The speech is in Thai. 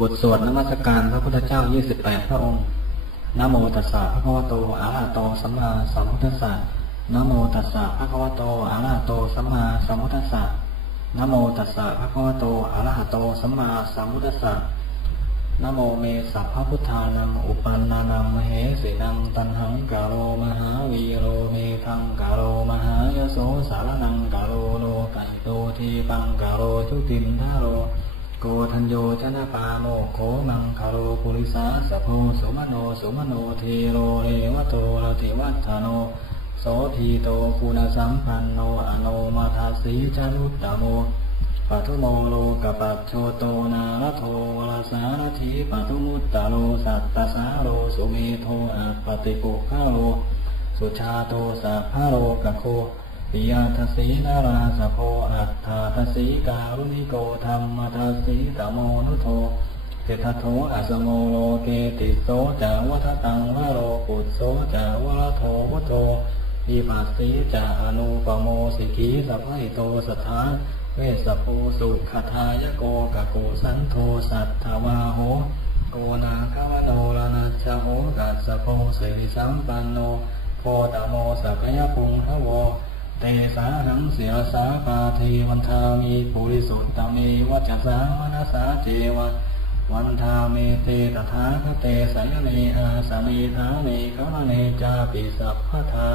บทสวดนมัสการพระพุทธเจ้า 28 พระองค์นะโมตัสสะภะคะวะโตอะระหะโตสัมมาสัมพุทธัสสะนะโมตัสสะภะคะวะโตอะระหะโตสัมมาสัมพุทธัสสะนะโมตัสสะภะคะวะโตอะระหะโตสัมมาสัมพุทธัสสะนะโมเมสัพพพุทธานังอุปันนานังมเหสีนังตันหังกาโรมหาวีโรเมทังกาโรมหายโสสารนังกาโรโลกัยโตทีปังกาโรชุตินทาโร โกทัญโยชนะปาโมโคมังคารุปุริสาสะโพสุมโนสุมโนเทโรเรวโตรติวัฒโน โสทีโตคุณสัมปันโนอโนมาทาสีจารุตตโมปัทุโมโลกปัจโชโตนาลโทวรสารถีปัทุมุตตโลสัตตสาโรสุเมโทอัปปติปุขโลสุชาโตสัพพโรกโค ปิยาทสีนาราสโพอัตถาทสีการุณิโกธรรมทัสสีตโมนุโทเททัโทอัสโมโลเกติโสจาวัฏตังวโรปุตโสจาวะโทวัโทอิปัสสีจาอนุปโมสิกีสัพพิโตสถาเวสโพสุขทายโกกะโกสันโทสัตถวาโหโกนาคาวโนลานัชโหกัสสโพสิริสัมปันโนโพตโมสัพยปุงทโวเต สาหังเสียสาปาทีวันทามีปุริสุตตามีวัจสามนัสาเจวะวันทาเมเตตถาคเตสยเนอาสเมธาเนกรเนจาปิสัพพทา